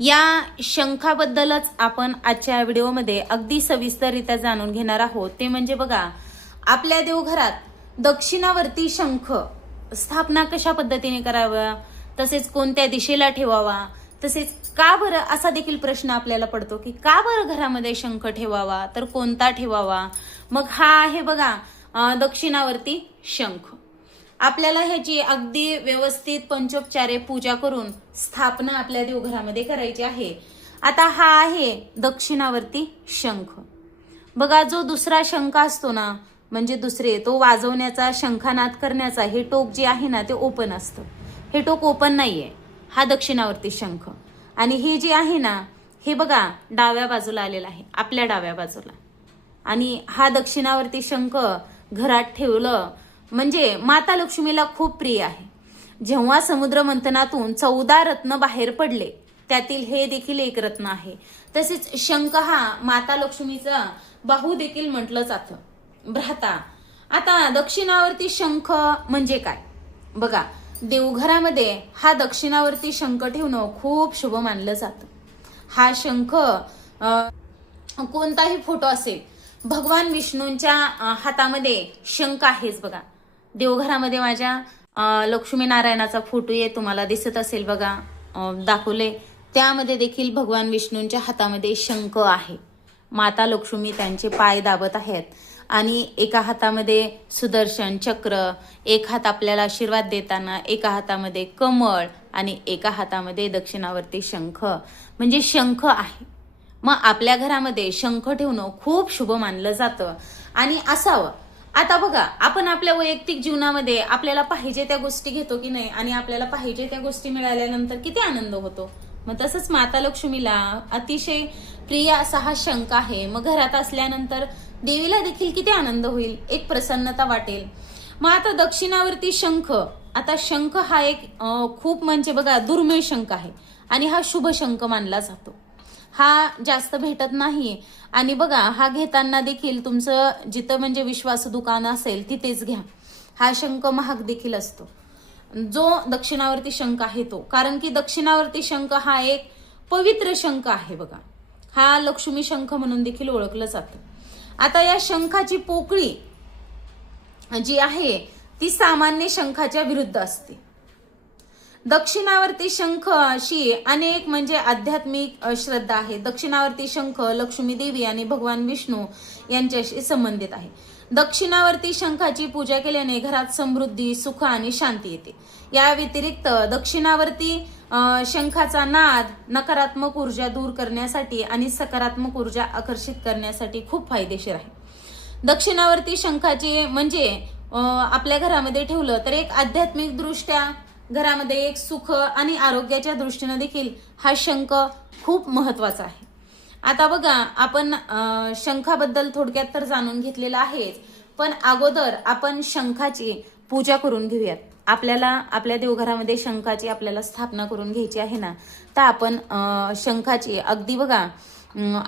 या शंखाबद्दलच आपण आजच्या व्हिडिओमध्ये अगदी सविस्तररित्या जाणून घेणार आहोत. ते म्हणजे बघा आपल्या देवघरात दक्षिणावर्ती शंख स्थापना कशा पद्धतीने करावा? तसेच कोणत्या दिशेला ठेवावा? तसेच का बरं असा देखील प्रश्न आपल्याला पडतो की का बरं घरामध्ये शंख ठेवावा? तर कोणता ठेवावा? मग हा आहे बघा दक्षिणावरती दक्षिणावर्ती शंख. आपल्याला ह्याची अगदी व्यवस्थित पंचोपचारे पूजा करून स्थापना आपल्या देवघरामध्ये करायची आहे. आता हा आहे दक्षिणावर्ती शंख. बघा जो दुसरा शंख असतो ना म्हणजे दुसरे तो वाजवण्याचा शंखानाद करण्याचा हे टोक जे आहे ना ते ओपन असतं. हे टोक ओपन नाहीये. हा दक्षिणावर्ती शंख. आणि हे जे आहे ना हे बघा डाव्या बाजूला आलेलं आहे. आपल्या डाव्या बाजूला. आणि हा दक्षिणावर्ती शंख घरात ठेवलं म्हणजे माता लक्ष्मीला खूप प्रिय आहे. जेव्हा समुद्र मंथनातून चौदा रत्न बाहेर पडले त्यातील हे देखील एक रत्न आहे. तसेच शंख हा माता लक्ष्मीचा बाहू देखील म्हटलं जातं. भ्राता आता दक्षिणावर्ती शंख म्हणजे काय? बघा देवघरामध्ये हा दक्षिणावर्ती शंख ठेवणं खूप शुभ मानलं जातं. हा शंख कोणताही फोटो असेल भगवान विष्णूंच्या हातामध्ये शंख आहेच बघा. देवघरामध्ये माझ्या लक्ष्मीनारायणाचा फोटो आहे तुम्हाला दिसत असेल बघा. दाखवले. त्यामध्ये देखील भगवान विष्णूंच्या हातामध्ये शंख आहे. माता लक्ष्मी त्यांचे पाय दाबत आहेत. आणि एका हातामध्ये सुदर्शन चक्र एक हात आपल्याला आशीर्वाद देताना एका हातामध्ये कमळ आणि एका हातामध्ये दक्षिणावरती शंख. म्हणजे शंख आहे. मग आपल्या घरामध्ये शंख ठेवणं खूप शुभ मानलं जातं. आणि असावं. आता बघा आपण आपल्या वैयक्तिक जीवनामध्ये आपल्याला पाहिजे त्या गोष्टी घेतो की नाही आणि आपल्याला पाहिजे त्या गोष्टी मिळाल्यानंतर किती आनंद होतो? मग तसंच माता लक्ष्मीला अतिशय प्रिय असा हा शंख आहे. मग घरात असल्यानंतर देवीला देखील किती आनंद होईल एक प्रसन्नता वाटेल. मग आता दक्षिणावर्ती शंख. आता शंख हा एक खूप म्हणजे बघा दुर्मिळ शंख आहे आणि हा शुभ शंख मानला जातो. हा जास्त भेटत नाही. आणि बघा हा घेताना देखील तुमचं जिथं म्हणजे विश्वास दुकान असेल तिथेच घ्या. हा शंख महाग देखील असतो. जो दक्षिणावर्ती शंख आहे तो. कारण की दक्षिणावर्ती शंख हा एक पवित्र शंख आहे बघा. हा लक्ष्मी शंख म्हणून देखील ओळखलं जातं. आता या शंखाची पोकळी जी आहे ती सामान्य शंखाच्या विरुद्ध असते. दक्षिणावर्ती शंख अशी अनेक म्हणजे आध्यात्मिक श्रद्धा आहे. दक्षिणावर्ती शंख लक्ष्मी देवी आणि भगवान विष्णू यांच्याशी संबंधित आहे. दक्षिणावर्ती शंखाची पूजा केल्याने घरात समृद्धी सुख आणि शांती येते. या व्यतिरिक्त दक्षिणावर्ती शंखाचा नाद नकारात्मक ऊर्जा दूर करण्यासाठी आणि सकारात्मक ऊर्जा आकर्षित करण्यासाठी खूप फायदेशीर आहे. दक्षिणावर्ती शंखाचे म्हणजे आपल्या घरामध्ये ठेवलं तर एक आध्यात्मिक दृष्ट्या घरामध्ये एक सुख आणि आरोग्याच्या दृष्टीनं देखील हा शंख खूप महत्त्वाचा आहे. आता बघा आपण शंखाबद्दल थोडक्यात तर जाणून घेतलेलं आहेच पण अगोदर आपण शंखाची पूजा करून घेऊयात. आपल्याला आपल्या देवघरामध्ये शंखाची आपल्याला स्थापना करून घ्यायची आहे ना तर आपण शंखाची अगदी बघा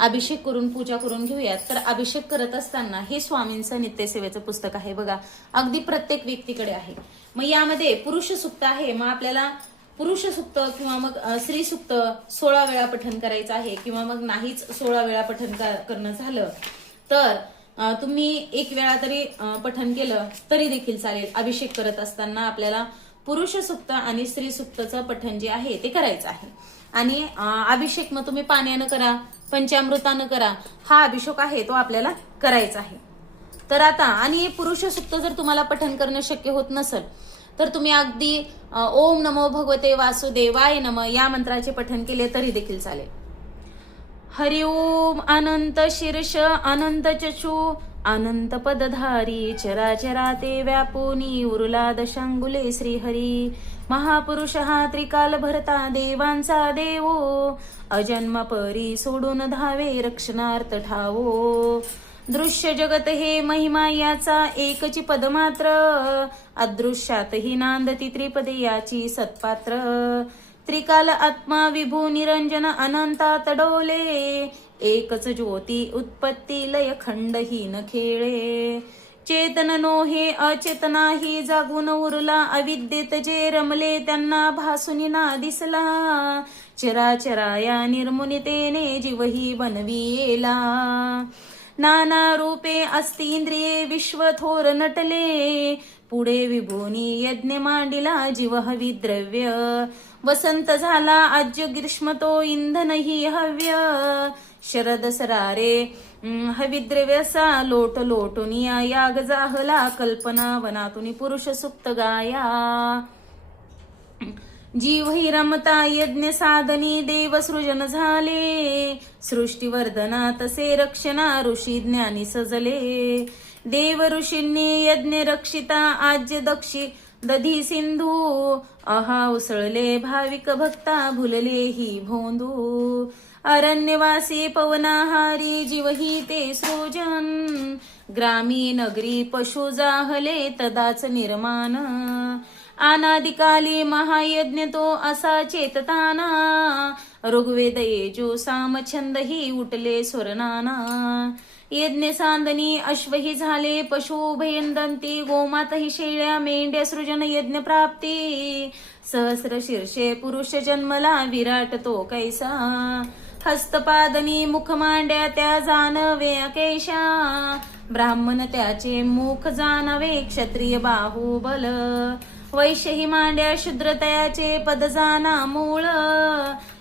अभिषेक करून पूजा करून घेऊयात. तर अभिषेक करत असताना हे स्वामींचं नित्यसेवेचं पुस्तक आहे बघा. अगदी प्रत्येक व्यक्तीकडे आहे. मग यामध्ये पुरुष सुक्त आहे. मग आपल्याला पुरुष सुक्त किंवा मग स्त्री सुक्त सोळा वेळा पठन करायचं आहे किंवा मग नाहीच सोळा वेळा पठन करणं झालं तर तुम्ही एक वेळा तरी पठन केलं तरी देखील चालेल. अभिषेक करत असताना आपल्याला पुरुष सुक्त आणि स्त्री सुक्तचं पठन जे आहे ते करायचं आहे. आणि अभिषेक मग तुम्ही पाण्यानं करा पंचामृतानं करा. हा अभिषेक आहे तो आपल्याला करायचा आहे. तर आता आणि पुरुष सुक्त जर तुम्हाला पठन करणं शक्य होत नसेल तर तुम्ही अगदी ओम नमो भगवते वासुदेवाय नम या मंत्राचे पठन केले तरी देखील चालेल. हरि ओम अनंत शीर्ष अनंत चचू अनंत पदधारी चराचरा ते व्यापोनी उरला दशांगुले श्रीहरी महापुरुष हा त्रिकाल भरता देवांचा देवो अजन्म परी सोडून धावे रक्षणार्थ ठावो. दृश्य जगत हे महिमा याचा एकची पदमात्र. अदृश्यातही नांदती त्रिपदे याची सत्पात्र. त्रिकाल आत्मा विभू निरंजन अनंतात डोले. एकच ज्योती उत्पत्ती लय खंडहीन खेळे. चेतन नो हे अचेतनाही जागून उरला. अविद्येत जे रमले त्यांना भासुनी ना दिसला. चराचराया निर्मुनितेने जीवही बनविला नाना रूपे अस्तींद्रिये विश्व थोर नटले। पुढे विभूनी यज्ञ मांडिला जीव हवी द्रव्य वसंत झाला आज्य ग्रीष्म तो इंधनही हव्य। शरद सरारे हविद्रव्यसा लोट लोटुनिया याग जाहला कल्पना वनातुनी पुरुष सुप्त गाया। जीव हि रमता यज्ञ साधनी देव सृजन झाले. सृष्टीवर्धना तसे रक्षणा ऋषी ज्ञानी सजले. देव ऋषींनी यज्ञ रक्षिता आज्य दक्षी दधी सिंधू. अहा उसळले भाविक भक्ता भुलले ही भोंदू. अरण्यवासी पवनाहारी जीवही ते सृजन. ग्रामी नगरी पशु जाहले तदाच निर्माण. अनादिकाली महायज्ञ तो असा चेतताना. ऋग्वेद येजो सामछंद ही उठले स्वरनाना यज्ञ सांदनी अश्वही झाले पशु भयंदंती गोमातही शेळ्या मेंढ्या सृजन यज्ञ प्राप्ती. सहस्र शीर्षे पुरुष जन्मला विराट तो कैसा. हस्तपादनी मुख मांड्या त्या जानवे अकेशा. ब्राह्मण त्याचे मुख जाणवे क्षत्रिय बाहुबल. वैश्यही मांड्या शुद्रतयाचे पदजाना पद जाना मूळ.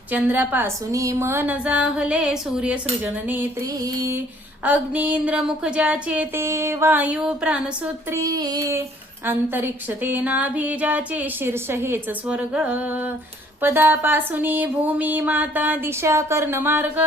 चंद्रापासून मन जाहले सूर्य सृजन नेत्री. अग्निंद्र मुख ज्याचे ते वायू प्राणसूत्री. अंतरिक्ष ते नाभिजाचे शीर्ष हेच स्वर्ग. पदापासूनी भूमी माता दिशा कर्ण मार्ग.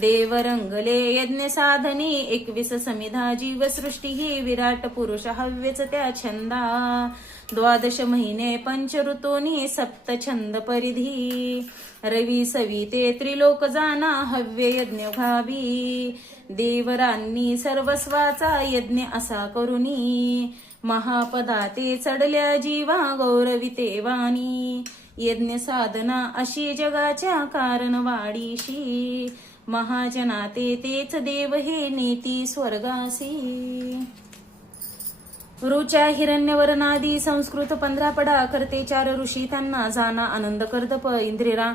देव रंगले यज्ञ साधनी एकवीस समिधा जीवसृष्टी ही विराट पुरुष हव्यच त्या छंदा. द्वादश महिने पंच ऋतूनी सप्त छंद परिधी रवी सविते त्रिलोक जाना हव्य यज्ञ व्हावी देवरांनी सर्वस्वाचा यज्ञ असा करुनी। महापदाते चढल्या जीवा गौरविते वाणी। यज्ञ साधना अशी जगाच्या कारणवाडीशी। महाजनाते तेच देव हे नेती स्वर्गासी। रुचा हिरण्यवरनादी संस्कृत पंधरा पडा करते चार ऋषी त्यांना जाना आनंद कर्दप इंद्रिरा.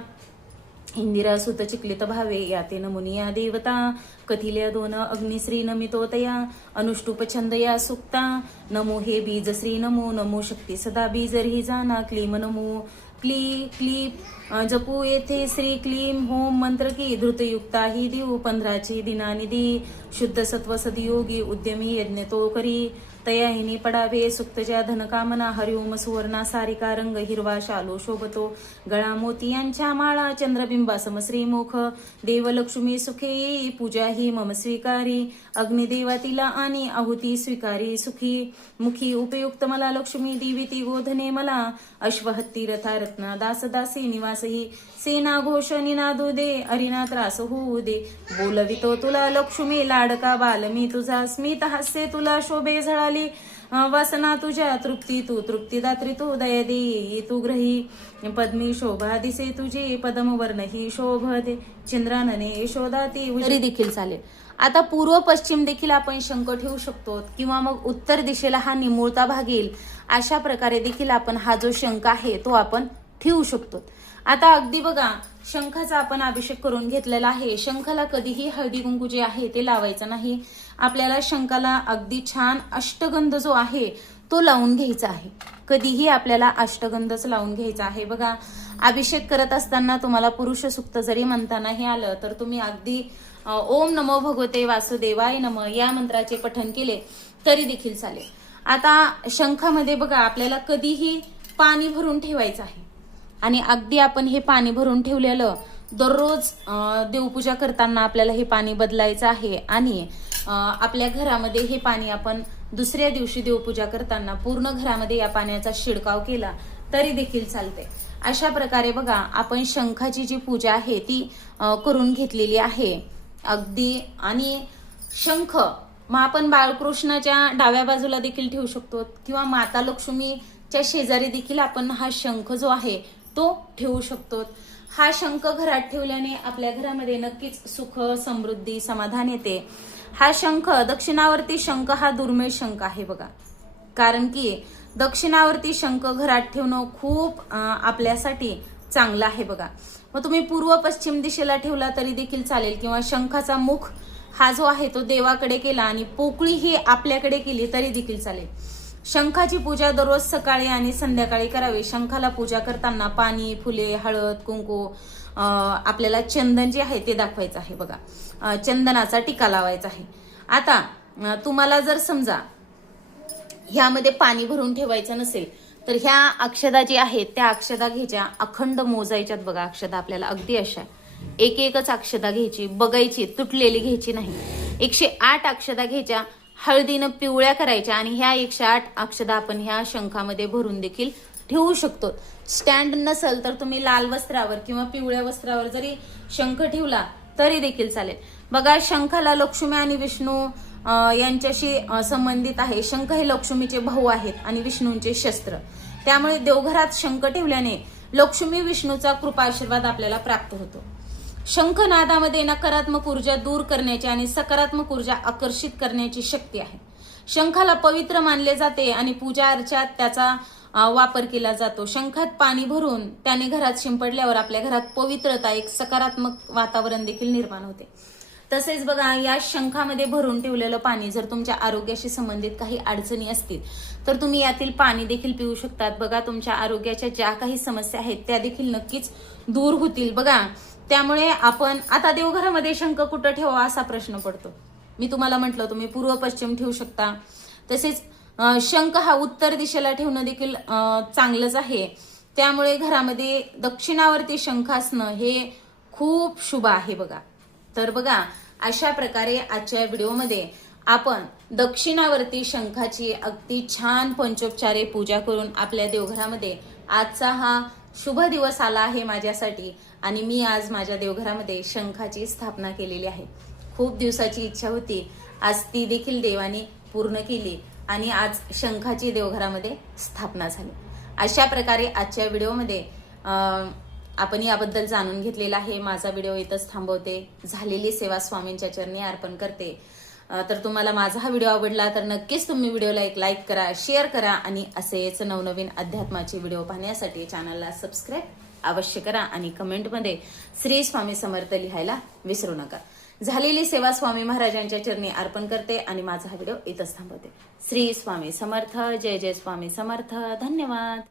इंदिरा सुत चिकलित भावे याते नमुनिया देवता. कथिल्या दोन अग्निश्री नमितोतया अनुष्टुप छंद या सुक्ता. नमो हे बीज श्री नमो नमो शक्ती सदा बीजरी जाना क्लीम नमो. क्ली क्ली जपू येथे श्री क्लीम होम मंत्र की धृतयुक्ता ही देऊ पंधराची दिनानिधी. शुद्ध सत्व सदयोगी उद्यमी यज्ञ तो करी. तयाहिनी पडावे सुक्तच्या धनकामना हरिओम सुवर्णा सारिका रंग हिरवा शालो शोभतो गळा मोती यांच्या माळा चंद्रबिंबा समश्रीमुख देवलक्ष्मी सुखे येई पूजा ही मम स्वीकारी अग्निदेवा तिला आणि आहुती स्वीकारी सुखी मुखी उपयुक्त मला लक्ष्मी देवी ती गोधने मला अश्वहत्ती रथा रत्ना दास दासी निवासही सेना घोष निनादू दे अरिना त्रास होऊ दे बोलवितो तुला लक्ष्मी लाडका बाल मी तुझा स्मित हास्य तुला शोभे झळा झाली वासना तुझ्या तृप्ती तू तृप्तीदात्री तू दयदी दे तू ग्रही. पद्मी शोभा दिसे तुझी पदमवर्ण ही शोभ दे चंद्रानने यशोदा ती देखील चालेल. आता पूर्व पश्चिम देखील आपण शंख ठेवू शकतो किंवा मग उत्तर दिशेला हा निमुळता भागेल अशा प्रकारे देखील आपण हा जो शंख आहे तो आपण ठेवू शकतो. आता अगदी बघा शंखाचा आपण अभिषेक करून घेतलेला आहे. शंखाला कधीही हळदी कुंकू जे आहे ते लावायचं नाही. आपल्याला शंखाला अगदी छान अष्टगंध जो आहे तो लावून घ्यायचा आहे. कधीही आपल्याला अष्टगंधच लावून घ्यायचा आहे. बघा अभिषेक करत असताना तुम्हाला पुरुष सुक्त जरी म्हणताना हे आलं तर तुम्ही अगदी ओम नमो भगवते वासुदेवाय नम या मंत्राचे पठन केले तरी देखील चालेल. आता शंखामध्ये बघा आपल्याला कधीही पाणी भरून ठेवायचं आहे. आणि अगदी आपण हे पाणी भरून ठेवलेलं दररोज देवपूजा करताना आपल्याला हे पाणी बदलायचं आहे आणि आपल्या घरामध्ये हे पाणी आपण दुसऱ्या दिवशी देवपूजा करताना पूर्ण घरामध्ये या पाण्याचा शिडकाव केला तरी देखील चालते. अशा प्रकारे बघा आपण शंखाची जी पूजा आहे ती करून घेतलेली आहे. अगदी आणि शंख मग आपण बाळकृष्णाच्या डाव्या बाजूला देखील ठेवू शकतो किंवा माता लक्ष्मीच्या शेजारी देखील आपण हा शंख जो आहे तो ठेवू शकतो. हा शंख घरात ठेवल्याने आपल्या घरामध्ये नक्कीच सुख समृद्धी समाधान येते. हा शंख दक्षिणावर्ती शंख हा दुर्मिळ शंख आहे बघा. कारण की दक्षिणावर्ती शंख घरात ठेवणं खूप आपल्यासाठी चांगलं आहे बघा. मग तुम्ही पूर्व पश्चिम दिशेला ठेवला तरी देखील चालेल किंवा शंखाचा मुख हा जो आहे तो देवाकडे केला आणि पोकळी ही आपल्याकडे केली तरी देखील चालेल. शंखाची पूजा दररोज सकाळी आणि संध्याकाळी करावी. शंखाला पूजा करताना पाणी फुले हळद कुंकू आपल्याला चंदन जे आहे ते दाखवायचं आहे बघा. चंदनाचा टिका लावायचा आहे. आता तुम्हाला जर समजा ह्यामध्ये पाणी भरून ठेवायचं नसेल तर ह्या अक्षदा जी आहेत त्या अक्षदा घ्यायच्या. अखंड मोजायच्यात बघा अक्षदा आपल्याला अगदी अशा. एक एकच अक्षदा घ्यायची बघायची तुटलेली घ्यायची नाही. एकशे आठ अक्षदा घ्यायच्या. हळदीनं पिवळ्या करायच्या आणि ह्या एकशे आठ अक्षदा आपण ह्या शंखामध्ये भरून देखील ठेवू शकतो. स्टँड नसेल तर तुम्ही लाल वस्त्रावर किंवा पिवळ्या वस्त्रावर जरी शंख ठेवला तरी देखील चालेल. बघा शंखाला लक्ष्मी आणि विष्णू यांच्याशी संबंधित आहे. शंख हे लक्ष्मीचे भाऊ आहेत आणि विष्णूंचे शस्त्र. त्यामुळे देवघरात शंख ठेवल्याने लक्ष्मी विष्णूचा कृपा आशीर्वाद आपल्याला प्राप्त होतो. शंखनादामध्ये नकारात्मक ऊर्जा दूर करण्याची आणि सकारात्मक ऊर्जा आकर्षित करण्याची शक्ती आहे. शंखाला पवित्र मानले जाते आणि पूजा अर्चात त्याचा वापर केला जातो. शंखात पाणी भरून त्याने घरात शिंपडल्यावर आपल्या घरात पवित्रता एक सकारात्मक वातावरण देखील निर्माण होते. तसेच बघा या शंखामध्ये भरून ठेवलेलं पाणी जर तुमच्या आरोग्याशी संबंधित काही अडचणी असतील तर तुम्ही यातील पाणी देखील पिऊ शकतात. बघा तुमच्या आरोग्याच्या ज्या काही समस्या आहेत त्या देखील नक्कीच दूर होतील. बघा त्यामुळे आपण आता देवघरामध्ये शंख कुठं ठेवा असा प्रश्न पडतो. मी तुम्हाला म्हटलं तुम्ही पूर्व पश्चिम ठेवू शकता. तसेच शंख हा उत्तर दिशेला ठेवणं देखील चांगलंच आहे. त्यामुळे घरामध्ये दक्षिणावरती शंख असणं हे खूप शुभ आहे बघा. तर बघा अशा प्रकारे आजच्या व्हिडिओमध्ये आपण दक्षिणावरती शंखाची अगदी छान पंचोपचारे पूजा करून आपल्या देवघरामध्ये आजचा हा शुभ दिवस आला आहे माझ्यासाठी आणि मी आज माझ्या देवघरामध्ये शंखाची स्थापना केलेली आहे. खूप दिवसाची इच्छा होती. आज ती देखील देवाने पूर्ण केली आणि आज शंखाची देवघरामध्ये स्थापना झाली. अशा प्रकारे आजच्या व्हिडिओमध्ये अं, आपण याबद्दल जाणून घेतलेला आहे. माझा व्हिडिओ इथंच थांबवते. झालेली सेवा स्वामींच्या चरणी अर्पण करते. तर तुम्हाला माझा हा व्हिडिओ आवडला तर नक्कीच तुम्ही व्हिडिओला एक लाईक करा शेअर करा आणि असेच नवनवीन अध्यात्माचे व्हिडिओ पाहण्यासाठी चॅनलला सबस्क्राईब अवश्य करा आणि कमेंटमध्ये श्री स्वामी समर्थ लिहायला विसरू नका. झालेली सेवा स्वामी महाराजांच्या चरणी अर्पण करते आणि माझा हा व्हिडिओ इथंच थांबवते. श्री स्वामी समर्थ जय जय स्वामी समर्थ. धन्यवाद.